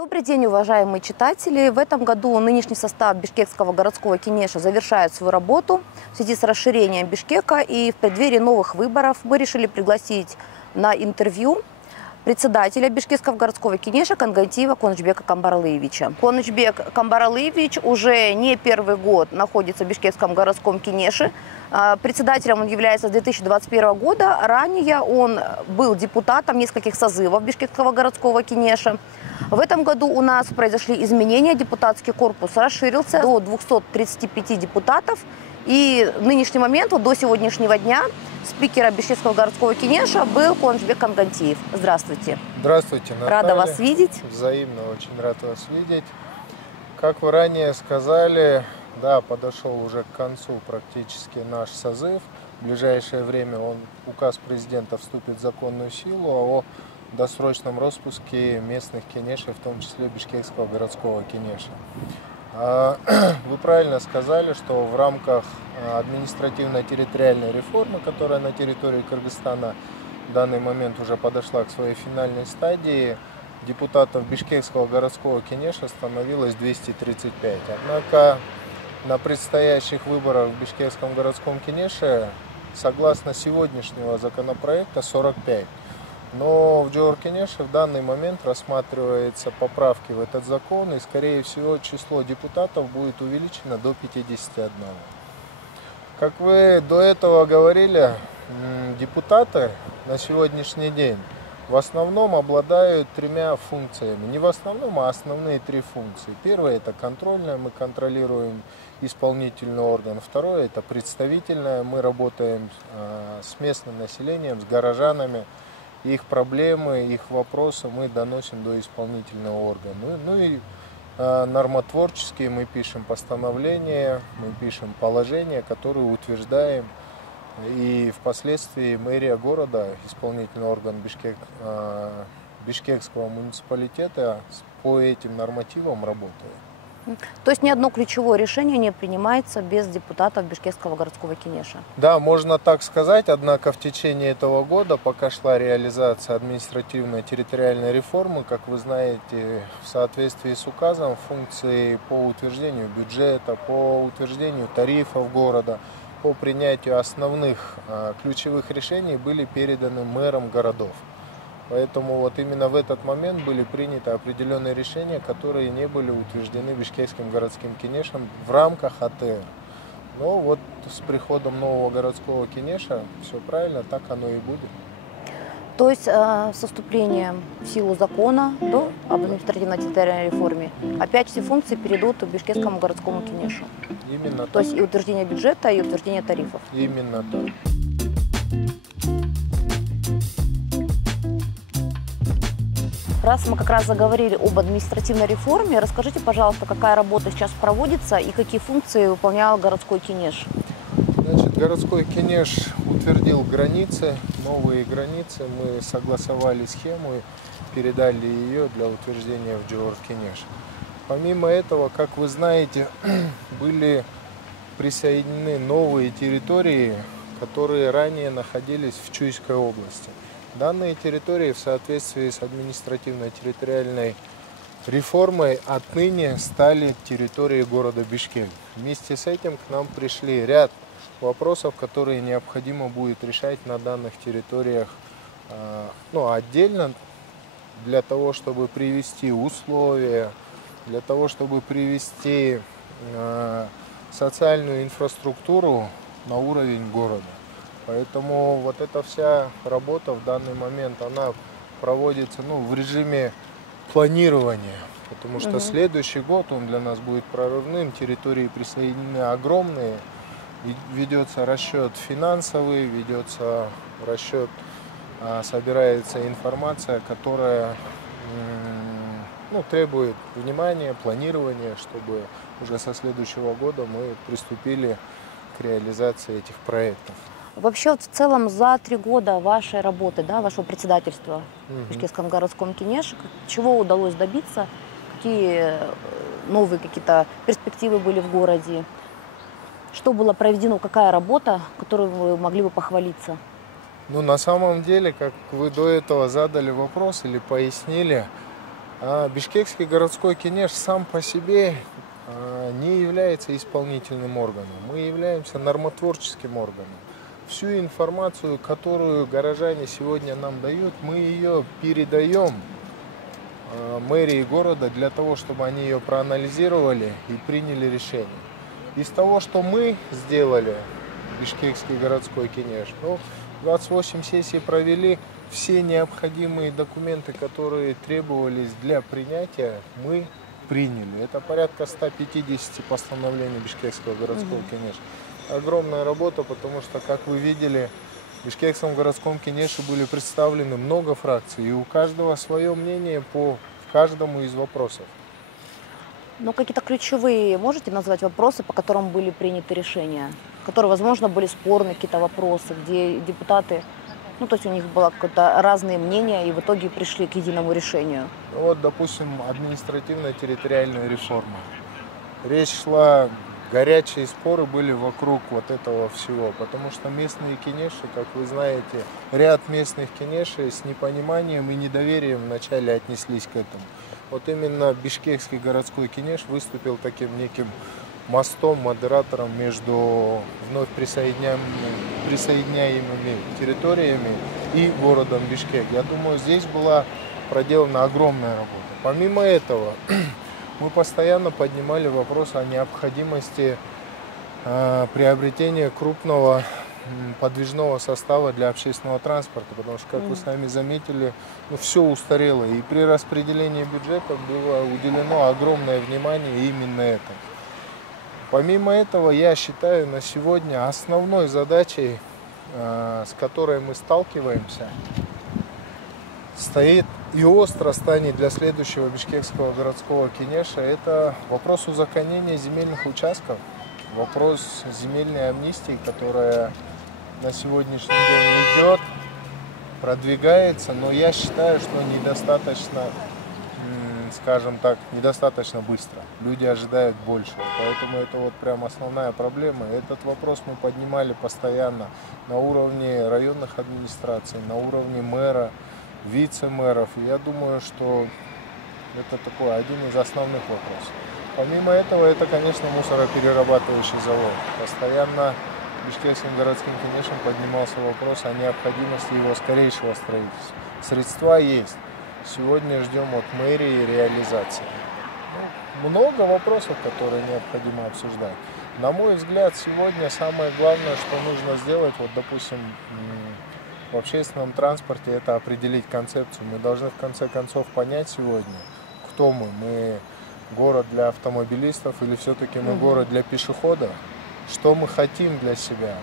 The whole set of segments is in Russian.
Добрый день, уважаемые читатели! В этом году нынешний состав Бишкекского городского кинеша завершает свою работу в связи с расширением Бишкека, и в преддверии новых выборов мы решили пригласить на интервью председателя Бишкекского городского кинеша Кангантиева Конучбека Камбарлыевича. Конучбек Камбарлыевич уже не первый год находится в Бишкекском городском кинеше. Председателем он является с 2021 года. Ранее он был депутатом нескольких созывов Бишкекского городского кинеша. В этом году у нас произошли изменения. Депутатский корпус расширился до 235 депутатов. И в нынешний момент, до сегодняшнего дня, спикером Бишкекского городского кинеша был Конучбек Кангантиев. Здравствуйте. Здравствуйте, Наталья. Рада вас видеть. Взаимно, очень рад вас видеть. Как вы ранее сказали, да, подошел уже к концу практически наш созыв. В ближайшее время указ президента вступит в законную силу о досрочном распуске местных кинешей, в том числе Бишкекского городского кинеша. Вы правильно сказали, что в рамках административно-территориальной реформы, которая на территории Кыргызстана в данный момент уже подошла к своей финальной стадии, депутатов Бишкекского городского кинеша становилось 235. Однако на предстоящих выборах в Бишкекском городском кинеше, согласно сегодняшнего законопроекта, 45. Но в Джооркинеше в данный момент рассматриваются поправки в этот закон, и, скорее всего, число депутатов будет увеличено до 51. Как вы до этого говорили, депутаты на сегодняшний день в основном обладают тремя функциями. Не в основном, а основные три функции. Первое – это контрольная, мы контролируем исполнительный орган. Второе – это представительная, мы работаем с местным населением, с горожанами. Их проблемы, их вопросы мы доносим до исполнительного органа. Ну и нормотворческие мы пишем постановления, мы пишем положения, которые утверждаем. И впоследствии мэрия города, исполнительный орган Бишкекского муниципалитета по этим нормативам работает. То есть ни одно ключевое решение не принимается без депутатов Бишкекского городского кинеша? Да, можно так сказать, однако в течение этого года, пока шла реализация административно-территориальной реформы, как вы знаете, в соответствии с указом, функции по утверждению бюджета, по утверждению тарифов города, по принятию основных ключевых решений были переданы мэрам городов. Поэтому вот именно в этот момент были приняты определенные решения, которые не были утверждены Бишкекским городским кинешем в рамках АТР. Но вот с приходом нового городского кинеша все правильно, так оно и будет. То есть с вступлением в силу закона об административно-территориальной реформе опять все функции перейдут к Бишкекскому городскому кинешу? Именно так. То есть и утверждение бюджета, и утверждение тарифов? Именно так. Раз мы как раз заговорили об административной реформе, расскажите, пожалуйста, какая работа сейчас проводится и какие функции выполнял городской кинеш? Значит, городской кинеш утвердил границы, новые границы. Мы согласовали схему и передали ее для утверждения в Джооркинеш. Помимо этого, как вы знаете, были присоединены новые территории, которые ранее находились в Чуйской области. Данные территории в соответствии с административно-территориальной реформой отныне стали территорией города Бишкек. Вместе с этим к нам пришли ряд вопросов, которые необходимо будет решать на данных территориях отдельно, для того, чтобы привести условия, для того, чтобы привести социальную инфраструктуру на уровень города. Поэтому вот эта вся работа в данный момент, она проводится в режиме планирования, потому что следующий год он для нас будет прорывным, территории присоединены огромные, ведется расчет финансовый, ведется расчет, собирается информация, которая требует внимания, планирования, чтобы уже со следующего года мы приступили к реализации этих проектов. Вообще, в целом, за 3 года вашей работы, вашего председательства в Бишкекском городском кинеше, чего удалось добиться, какие новые какие-то перспективы были в городе, что было проведено, какая работа, которой вы могли бы похвалиться? На самом деле, как вы до этого задали вопрос или пояснили, Бишкекский городской кинеш сам по себе не является исполнительным органом. Мы являемся нормотворческим органом. Всю информацию, которую горожане сегодня нам дают, мы ее передаем мэрии города для того, чтобы они ее проанализировали и приняли решение. Из того, что мы сделали, Бишкекский городской кинеш, 28 сессий провели, все необходимые документы, которые требовались для принятия, мы приняли. Это порядка 150 постановлений Бишкекского городского кинеша. Огромная работа, потому что, как вы видели, в Бишкекском городском кинеше были представлены много фракций, и у каждого свое мнение по каждому из вопросов. Но какие-то ключевые можете назвать вопросы, по которым были приняты решения, которые, возможно, были спорные какие-то вопросы, где депутаты, то есть у них было какое-то разные мнения, и в итоге пришли к единому решению? Допустим, административно-территориальная реформа. Речь шла, горячие споры были вокруг вот этого всего, потому что местные кинеши, как вы знаете, ряд местных кинешей с непониманием и недоверием вначале отнеслись к этому. Вот именно Бишкекский городской кинеш выступил таким неким мостом, модератором между вновь присоединяемыми территориями и городом Бишкек. Я думаю, здесь была проделана огромная работа. Помимо этого, мы постоянно поднимали вопрос о необходимости приобретения крупного подвижного состава для общественного транспорта, потому что, как вы сами заметили, все устарело. И при распределении бюджета было уделено огромное внимание именно этому. Помимо этого, я считаю, на сегодня основной задачей, с которой мы сталкиваемся, стоит и остро станет для следующего Бишкекского городского кинеша, это вопрос узаконения земельных участков, вопрос земельной амнистии, которая на сегодняшний день идет, продвигается, но я считаю, что недостаточно, скажем так, недостаточно быстро. Люди ожидают больше, поэтому это вот прям основная проблема. Этот вопрос мы поднимали постоянно на уровне районных администраций, на уровне мэра, вице-мэров. И я думаю, что это такой один из основных вопросов. Помимо этого, это, конечно, мусороперерабатывающий завод. Постоянно Бишкекским городским кинешем поднимался вопрос о необходимости его скорейшего строительства. Средства есть. Сегодня ждем от мэрии реализации. Много вопросов, которые необходимо обсуждать. На мой взгляд, сегодня самое главное, что нужно сделать, допустим, в общественном транспорте, это определить концепцию. Мы должны в конце концов понять сегодня, кто мы. Мы город для автомобилистов или все-таки мы город для пешеходов? Что мы хотим для себя?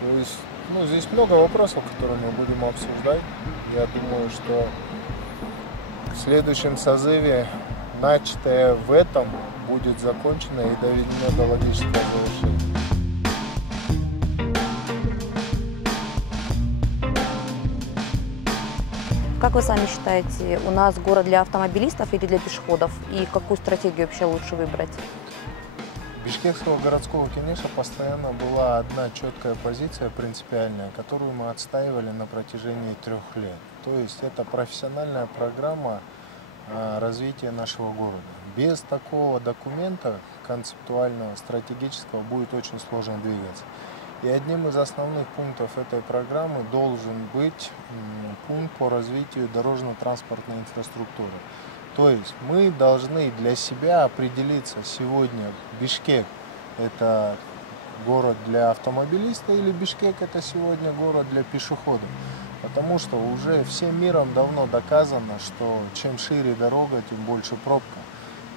То есть, здесь много вопросов, которые мы будем обсуждать. Я думаю, что в следующем созыве начатое в этом будет закончено и доведено до логического завершения. Как вы сами считаете, у нас город для автомобилистов или для пешеходов? И какую стратегию вообще лучше выбрать? Бишкекского городского кинеша постоянно была одна четкая позиция принципиальная, которую мы отстаивали на протяжении 3 лет. То есть это профессиональная программа развития нашего города. Без такого документа концептуального, стратегического будет очень сложно двигаться. И одним из основных пунктов этой программы должен быть пункт по развитию дорожно-транспортной инфраструктуры. То есть мы должны для себя определиться сегодня, Бишкек – это город для автомобилиста или Бишкек – это сегодня город для пешеходов. Потому что уже всем миром давно доказано, что чем шире дорога, тем больше пробка.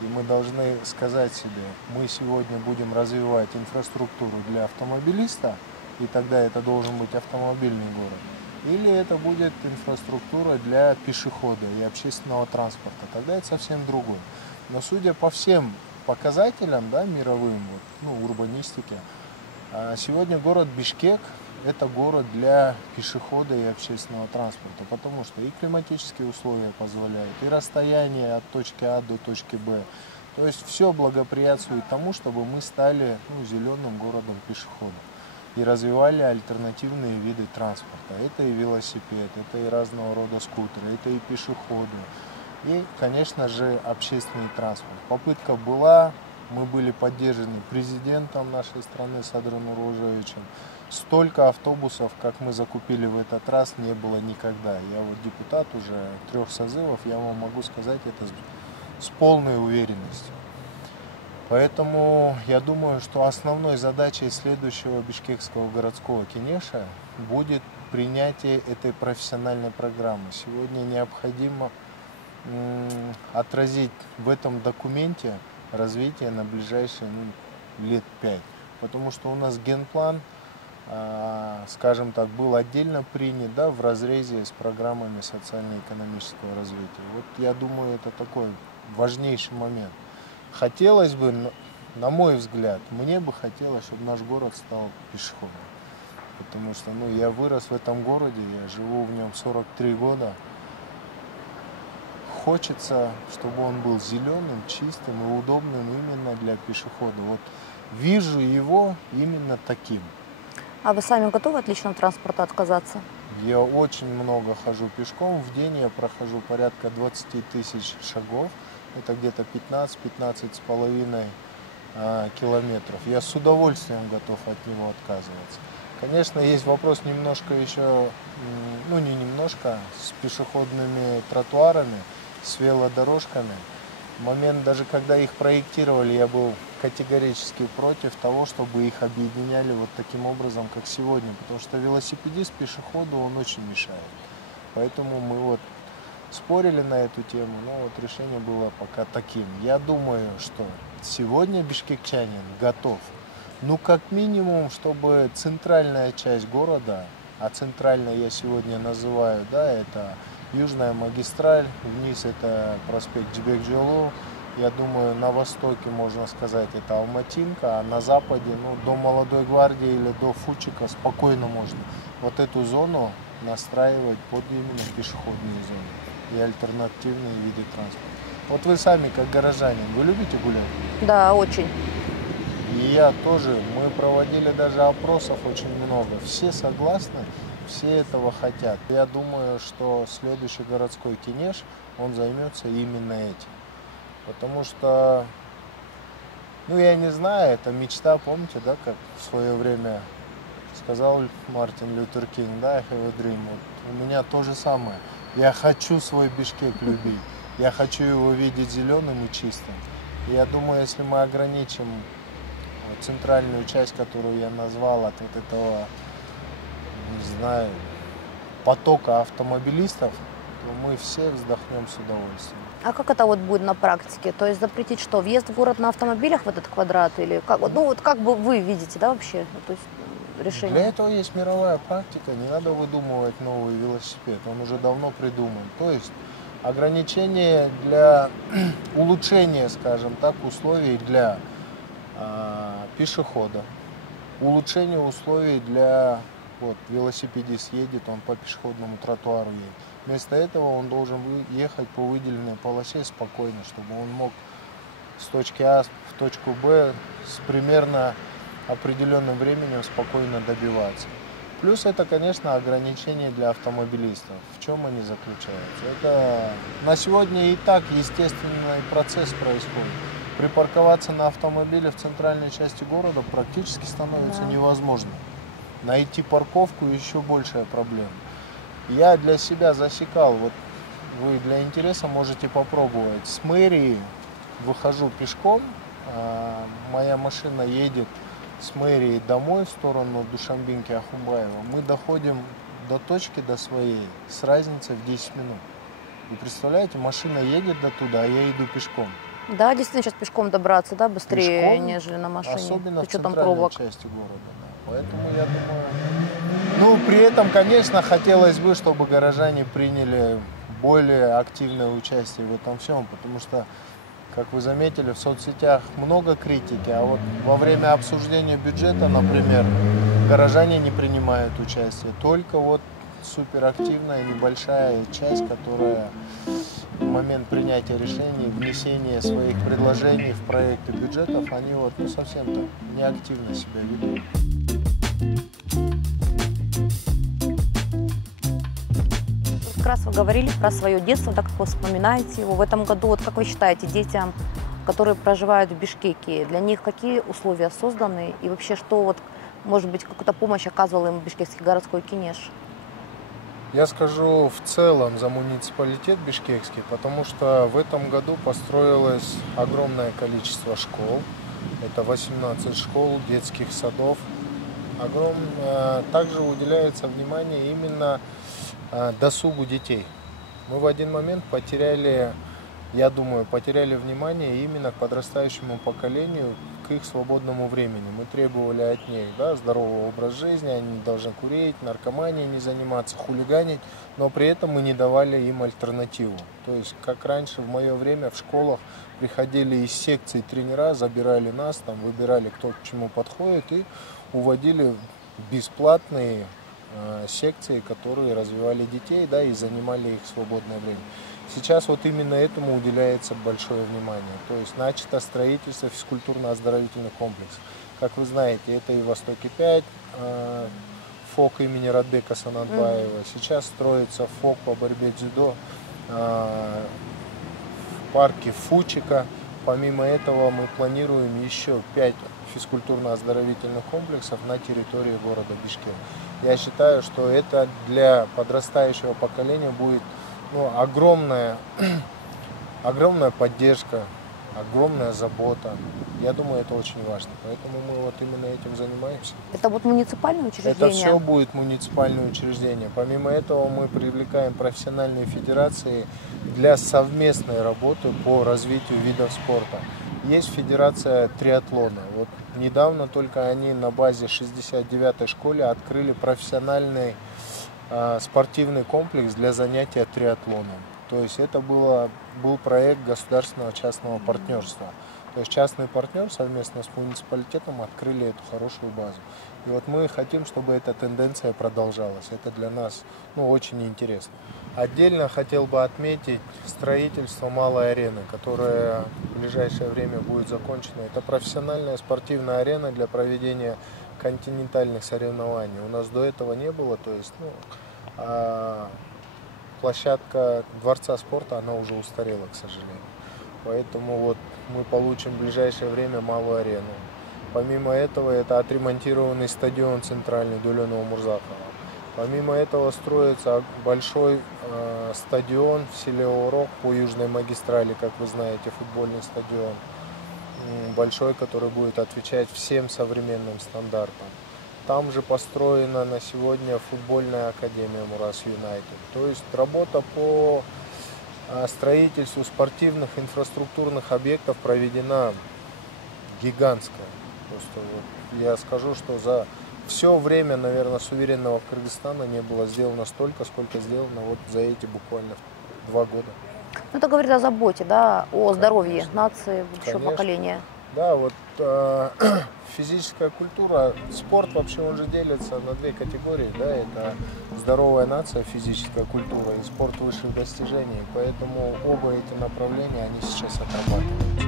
И мы должны сказать себе, мы сегодня будем развивать инфраструктуру для автомобилиста, и тогда это должен быть автомобильный город. Или это будет инфраструктура для пешехода и общественного транспорта. Тогда это совсем другое. Но судя по всем показателям, мировым, урбанистике, сегодня город Бишкек – это город для пешехода и общественного транспорта. Потому что и климатические условия позволяют, и расстояние от точки А до точки Б. То есть все благоприятствует тому, чтобы мы стали зеленым городом пешеходов. И развивали альтернативные виды транспорта. Это и велосипед, это и разного рода скутеры, это и пешеходы. и, конечно же, общественный транспорт. Попытка была, мы были поддержаны президентом нашей страны Садыром Нуружевичем. Столько автобусов, как мы закупили в этот раз, не было никогда. Я вот депутат уже 3 созывов, я вам могу сказать это с полной уверенностью. Поэтому я думаю, что основной задачей следующего бишкекского городского кинеша будет принятие этой профессиональной программы. Сегодня необходимо отразить в этом документе развитие на ближайшие лет 5. Потому что у нас генплан, скажем так, был отдельно принят, да, в разрезе с программами социально-экономического развития. Вот я думаю, это такой важнейший момент. Хотелось бы, на мой взгляд, мне бы хотелось, чтобы наш город стал пешеходным. Потому что я вырос в этом городе, я живу в нем 43 года. Хочется, чтобы он был зеленым, чистым и удобным именно для пешехода. Вот вижу его именно таким. А вы сами готовы от личного транспорта отказаться? Я очень много хожу пешком. В день я прохожу порядка 20 тысяч шагов. Это где-то 15-15,5 километров. Я с удовольствием готов от него отказываться. Конечно, есть вопрос немножко еще, не немножко, с пешеходными тротуарами, с велодорожками. Момент, даже когда их проектировали, я был категорически против того, чтобы их объединяли вот таким образом, как сегодня. Потому что велосипедист пешеходу, он очень мешает. Поэтому мы вот спорили на эту тему, но вот решение было пока таким. Я думаю, что сегодня бишкекчанин готов, как минимум, чтобы центральная часть города, а центральной я сегодня называю, да, это Южная магистраль, вниз это проспект Джибек-Джолу, я думаю, на востоке, можно сказать, это Алматинка, а на западе, до Молодой гвардии или до Фучика спокойно можно вот эту зону настраивать под именно пешеходные зоны и альтернативные виды транспорта. Вот вы сами, как горожанин, вы любите гулять? Да, очень. И я тоже. Мы проводили даже опросов очень много. Все согласны, все этого хотят. Я думаю, что следующий городской кинеш, он займется именно этим. Потому что, я не знаю, это мечта, помните, да, как в свое время сказал Мартин Лютер Кинг, да, I have a dream. Вот у меня то же самое. Я хочу свой Бишкек любить. Я хочу его видеть зеленым и чистым. И я думаю, если мы ограничим центральную часть, которую я назвал, от вот этого, не знаю, потока автомобилистов, то мы все вздохнем с удовольствием. А как это вот будет на практике? То есть запретить что? Въезд в город на автомобилях в этот квадрат? Или как? Как бы вы видите, да, вообще? То есть решение? Для этого есть мировая практика, не надо выдумывать новый велосипед, он уже давно придуман. То есть ограничения для улучшения, скажем так, условий для пешехода, улучшение условий для велосипедист едет, он по пешеходному тротуару едет. Вместо этого он должен ехать по выделенной полосе спокойно, чтобы он мог с точки А в точку Б с примерно определенным временем спокойно добиваться. Плюс это, конечно, ограничения для автомобилистов. В чем они заключаются? Это на сегодня и так естественный процесс происходит. Припарковаться на автомобиле в центральной части города практически становится невозможно. Найти парковку еще большая проблема. Я для себя засекал, вот вы для интереса можете попробовать. С мэрии выхожу пешком, моя машина едет с мэрии домой в сторону Душанбинки, Ахумбаева. Мы доходим до точки, до своей, с разницей в 10 минут. И представляете, машина едет до туда, а я иду пешком. Да, действительно, сейчас пешком добраться, да, быстрее, пешком, нежели на машине. Особенно с в учетом центральной пробок. части города. Да. Поэтому я думаю... при этом, конечно, хотелось бы, чтобы горожане приняли более активное участие в этом всем, потому что, как вы заметили, в соцсетях много критики, а вот во время обсуждения бюджета, например, горожане не принимают участие. Только суперактивная небольшая часть, которая в момент принятия решений, внесения своих предложений в проекты бюджетов, они совсем-то неактивно себя ведут. раз вы говорили про свое детство, так как вы вспоминаете его. В этом году, вот как вы считаете, детям, которые проживают в Бишкеке, для них какие условия созданы? И вообще, что вот, может быть, какую-то помощь оказывал им бишкекский городской кинеш? Я скажу в целом за муниципалитет бишкекский, потому что в этом году построилось огромное количество школ. Это 18 школ, детских садов. Также уделяется внимание именно досугу детей. Мы в один момент потеряли внимание именно к подрастающему поколению, к их свободному времени. Мы требовали от них здорового образа жизни, они не должны курить, наркоманией не заниматься, хулиганить, но при этом мы не давали им альтернативу. То есть, как раньше в мое время в школах приходили из секций тренера, забирали нас, выбирали, кто к чему подходит, и уводили в бесплатные секции, которые развивали детей, и занимали их свободное время. Сейчас вот именно этому уделяется большое внимание. То есть начато строительство физкультурно-оздоровительных комплексов. Как вы знаете, это и Востоке 5, ФОК имени Радбека Санатбаева. Сейчас строится ФОК по борьбе дзюдо в парке Фучика. Помимо этого мы планируем еще 5 физкультурно-оздоровительных комплексов на территории города Бишкек. Я считаю, что это для подрастающего поколения будет огромная поддержка, огромная забота. Я думаю, это очень важно. Поэтому мы вот именно этим занимаемся. Это вот муниципальное учреждение? Это все будет муниципальное учреждение. Помимо этого мы привлекаем профессиональные федерации для совместной работы по развитию видов спорта. Есть федерация триатлона. Вот недавно только они на базе 69-й школы открыли профессиональный спортивный комплекс для занятия триатлоном. То есть это был проект государственного частного партнерства. То есть частный партнер совместно с муниципалитетом открыли эту хорошую базу. И вот мы хотим, чтобы эта тенденция продолжалась. Это для нас очень интересно. Отдельно хотел бы отметить строительство малой арены, которая в ближайшее время будет закончена. Это профессиональная спортивная арена для проведения континентальных соревнований. У нас до этого не было, то есть площадка Дворца спорта, она уже устарела, к сожалению. Поэтому вот мы получим в ближайшее время малую арену. Помимо этого, это отремонтированный стадион центральный Дуленова Мурзакова. Помимо этого строится большой стадион в селе Урок по Южной магистрали, как вы знаете, футбольный стадион. Большой, который будет отвечать всем современным стандартам. Там же построена на сегодня футбольная академия Мурас Юнайтед. То есть работа по строительству спортивных инфраструктурных объектов проведена гигантская. Просто я скажу, что за все время, наверное, суверенного Кыргызстана не было сделано столько, сколько сделано вот за эти буквально 2 года. Это говорит о заботе, о здоровье нации, будущего поколения. Да, вот физическая культура, спорт вообще он же делится на 2 категории, это здоровая нация, физическая культура и спорт высших достижений, поэтому оба эти направления, они сейчас отрабатываются.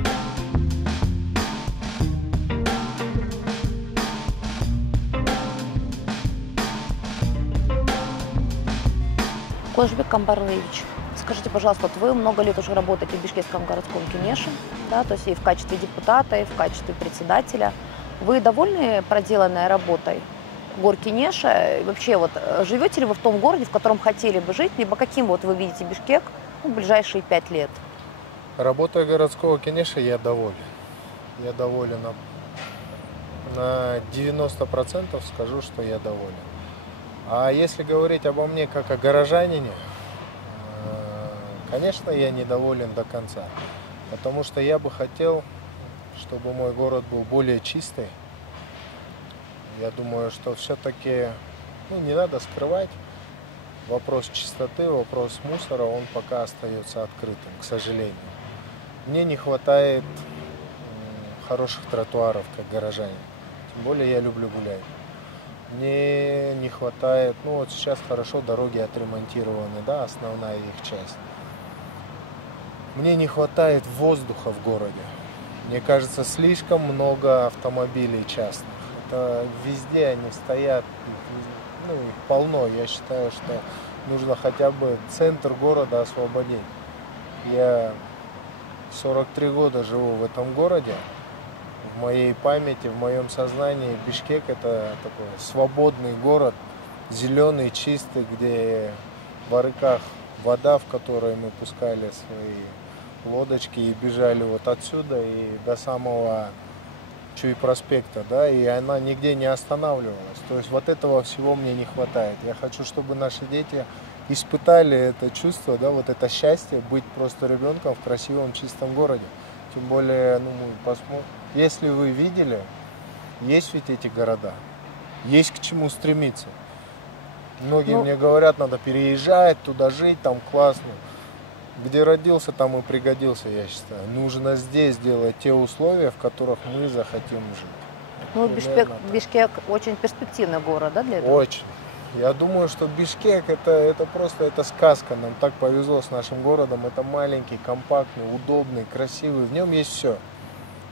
Кожбек Камбарлевич, скажите, пожалуйста, вы много лет уже работаете в Бишкекском городском кинеше, то есть и в качестве депутата, и в качестве председателя. Вы довольны проделанной работой горкинеша? И вообще, живете ли вы в том городе, в котором хотели бы жить, либо каким вы видите Бишкек в ближайшие 5 лет? Работой городского кинеша я доволен. Я доволен на 90%, скажу, что я доволен. А если говорить обо мне как о горожанине, конечно, я недоволен до конца, потому что я бы хотел, чтобы мой город был более чистый. Я думаю, что все-таки не надо скрывать, вопрос чистоты, вопрос мусора, он пока остается открытым, к сожалению. Мне не хватает хороших тротуаров, как горожанин, тем более я люблю гулять. Мне не хватает, сейчас хорошо дороги отремонтированы, основная их часть. Мне не хватает воздуха в городе. Мне кажется, слишком много автомобилей частных. Это везде они стоят, их полно. Я считаю, что нужно хотя бы центр города освободить. Я 43 года живу в этом городе. В моей памяти, в моем сознании Бишкек – это такой свободный город, зеленый, чистый, где в Арыках вода, в которой мы пускали свои лодочки и бежали вот отсюда и до самого Чуй проспекта, да, и она нигде не останавливалась. То есть вот этого всего мне не хватает. Я хочу, чтобы наши дети испытали это чувство, да, вот это счастье быть просто ребенком в красивом, чистом городе. Тем более, ну, мы посмотрим. Если вы видели, есть ведь эти города, есть к чему стремиться. Многие мне говорят, надо переезжать, туда жить, там классно. Где родился, там и пригодился, я считаю. Нужно здесь делать те условия, в которых мы захотим жить. Ну, Бишкек очень перспективный город, да, для этого? Очень. Я думаю, что Бишкек это просто сказка. Нам так повезло с нашим городом. Это маленький, компактный, удобный, красивый. В нем есть все.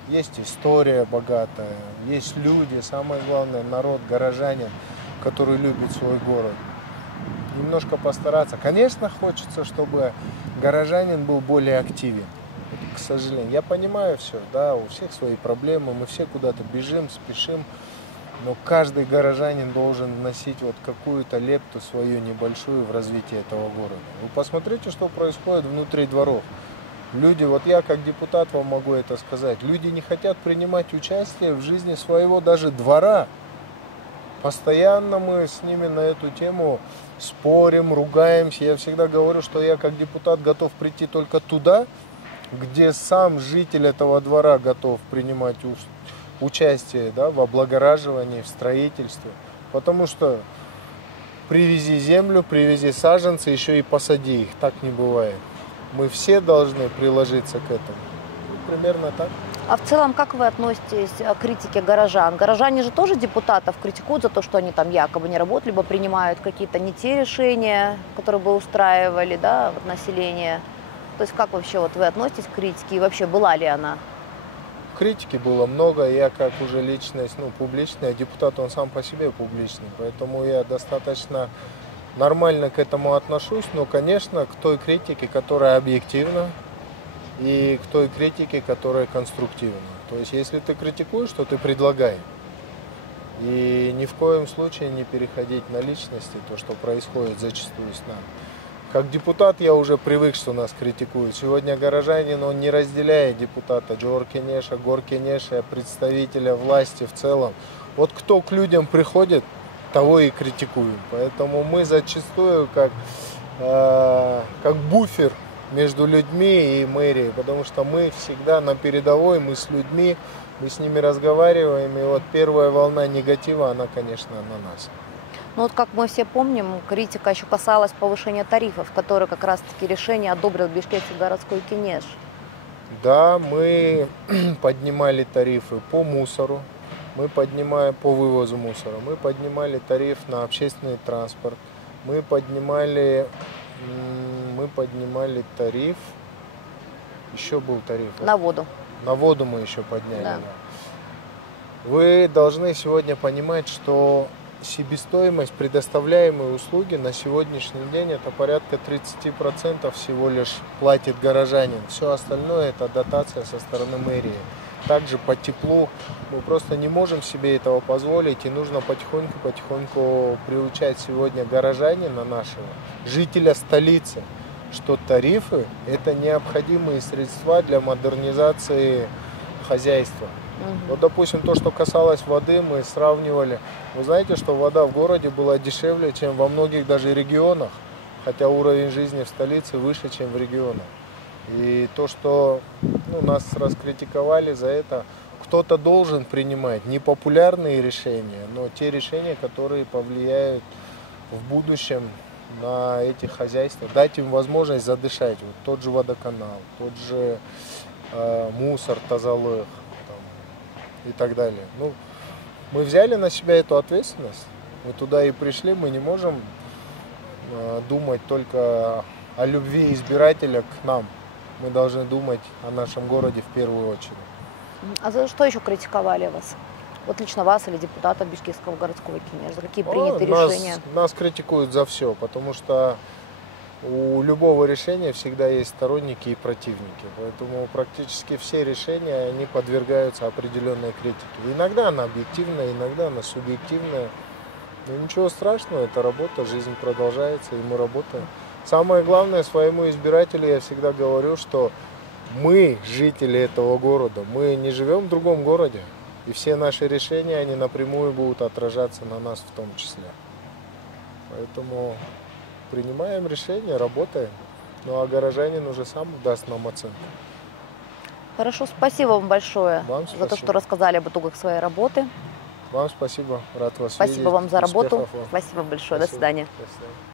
Есть история богатая, есть люди, самое главное, народ, горожанин, который любит свой город. Немножко постараться. Конечно, хочется, чтобы горожанин был более активен. К сожалению. Я понимаю все, да, у всех свои проблемы, мы все куда-то бежим, спешим. Но каждый горожанин должен вносить вот какую-то лепту свою небольшую в развитие этого города. Вы посмотрите, что происходит внутри дворов. Люди, вот я как депутат вам могу это сказать, люди не хотят принимать участие в жизни своего даже двора. Постоянно мы с ними на эту тему спорим, ругаемся. Я всегда говорю, что я как депутат готов прийти только туда, где сам житель этого двора готов принимать участие, да, в облагораживании, в строительстве. Потому что привези землю, привези саженцы, еще и посади их. Так не бывает. Мы все должны приложиться к этому. Ну, примерно так. А в целом, как вы относитесь к критике горожан? Горожане же тоже депутатов критикуют за то, что они там якобы не работают, либо принимают какие-то не те решения, которые бы устраивали, да, вот, население. То есть как вообще вот вы относитесь к критике и вообще была ли она? Критики было много, я как уже личность, ну, публичная, депутат он сам по себе публичный, поэтому я достаточно нормально к этому отношусь, но, конечно, к той критике, которая объективна, и к той критике, которая конструктивна. То есть, если ты критикуешь, то ты предлагай. И ни в коем случае не переходить на личности, то, что происходит зачастую с нами. Как депутат я уже привык, что нас критикуют. Сегодня горожанин, он не разделяет депутата Джор Кенеша, Гор Кенеша, представителя власти в целом. Вот кто к людям приходит, того и критикуем. Поэтому мы зачастую как буфер между людьми и мэрией, потому что мы всегда на передовой, мы с людьми, мы с ними разговариваем, и вот первая волна негатива, она, конечно, на нас. Ну вот как мы все помним, критика еще касалась повышения тарифов, которые как раз-таки решение одобрил Бишкекский городской Кенеш. Да, мы поднимали тарифы по мусору, мы поднимаем по вывозу мусора, мы поднимали тариф на общественный транспорт, мы поднимали тариф, еще был тариф. На воду. На воду мы еще подняли. Да. Вы должны сегодня понимать, что себестоимость предоставляемой услуги на сегодняшний день это порядка 30% всего лишь платит горожанин. Все остальное это дотация со стороны мэрии. Также по теплу мы просто не можем себе этого позволить, и нужно потихоньку приучать сегодня горожанина нашего, жителя столицы, что тарифы это необходимые средства для модернизации хозяйства. Вот, допустим, то, что касалось воды, мы сравнивали. Вы знаете, что вода в городе была дешевле, чем во многих даже регионах, хотя уровень жизни в столице выше, чем в регионах. И то, что нас раскритиковали за это, кто-то должен принимать непопулярные решения, но те решения, которые повлияют в будущем на эти хозяйства, дать им возможность задышать. Вот тот же водоканал, тот же мусор, тазалых и так далее. Мы взяли на себя эту ответственность, мы туда и пришли, мы не можем думать только о любви избирателя к нам. Мы должны думать о нашем городе в первую очередь. А за что еще критиковали вас? вот лично вас или депутатов Бишкекского городского кинеша? За какие приняты решения? Нас критикуют за все, потому что у любого решения всегда есть сторонники и противники. Поэтому практически все решения они подвергаются определенной критике. Иногда она объективная, иногда она субъективная. Но ничего страшного, это работа, жизнь продолжается, и мы работаем. Самое главное, своему избирателю я всегда говорю, что мы жители этого города, мы не живем в другом городе. И все наши решения, они напрямую будут отражаться на нас в том числе. Поэтому принимаем решения, работаем. Ну а горожанин уже сам даст нам оценку. Хорошо, спасибо вам большое Вам за то, спасибо. что рассказали об итогах своей работы. Вам спасибо, рад вас Спасибо видеть. вам за работу. Успехов вам. Спасибо большое. До Спасибо. свидания. До свидания.